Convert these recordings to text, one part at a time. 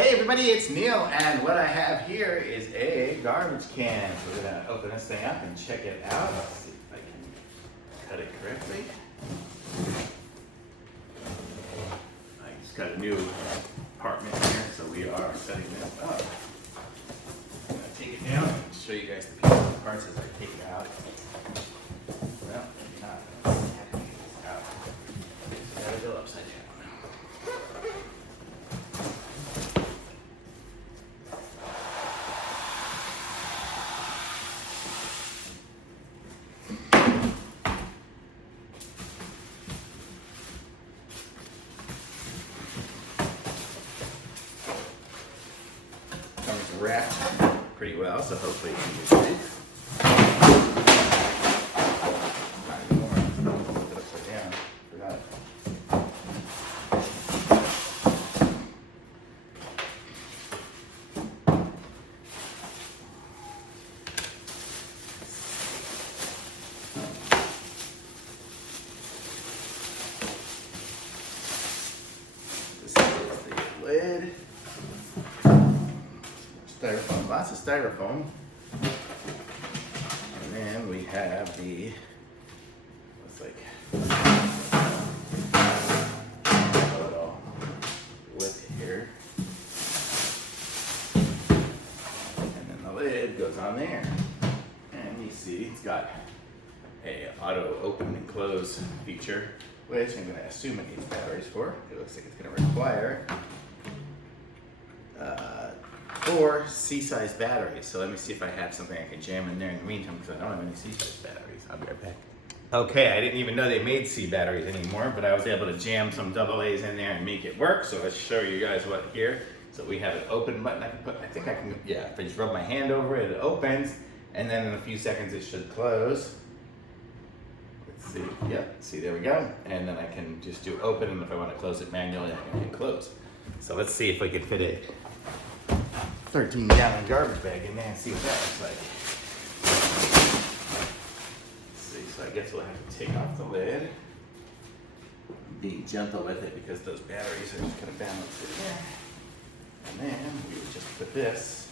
Hey everybody, it's Neil, and what I have here is a garbage can. So we're gonna open this thing up and check it out. Let's see if I can cut it correctly. I just got a new apartment here, so we are setting this up. I'm gonna take it down and show you guys the pieces and parts as I take it out. Well, maybe not. I have to get this out. So gotta go upside down. Wrapped pretty well, so hopefully it's in good shape. Not anymore. Put it upside down. Forgot it. This is the lid. Styrofoam, lots of styrofoam. And then we have the, looks like a little lip here. And then the lid goes on there. And you see it's got a auto open and close feature, which I'm gonna assume it needs batteries for. It looks like it's gonna require 4 C-size batteries. So let me see if I have something I can jam in there in the meantime, because I don't have any C-size batteries. I'll be right back. Okay, I didn't even know they made C batteries anymore, but I was able to jam some AA's in there and make it work. So let's show you guys what here. So we have an open button. I can put, I think I can, yeah, if I just rub my hand over it, it opens, and then in a few seconds it should close. Let's see, yep, see, there we go. And then I can just do open, and if I want to close it manually, I can hit close. So let's see if we can fit it 13-gallon garbage bag in there and see what that looks like. Let's see, so I guess we'll have to take off the lid. Be gentle with it because those batteries are just gonna balance it there. And then we would just put this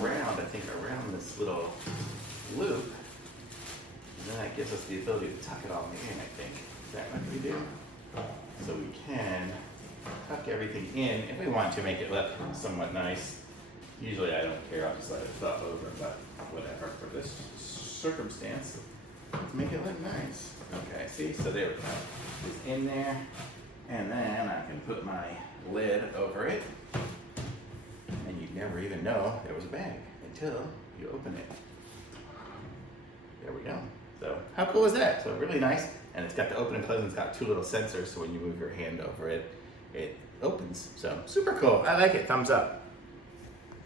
around, I think around this little loop. And then that gives us the ability to tuck it all in, I think. Is that what we do? So we can tuck everything in if we want to make it look somewhat nice. Usually I don't care, I'll just let it flop over, but whatever for this circumstance. Let's make it look nice. Okay, see, so there we go. It's in there, and then I can put my lid over it, and you'd never even know there was a bag until you open it. There we go. So how cool is that? So really nice, and it's got the open and close, and it's got 2 little sensors, so when you move your hand over it, it opens. So super cool, I like it, thumbs up.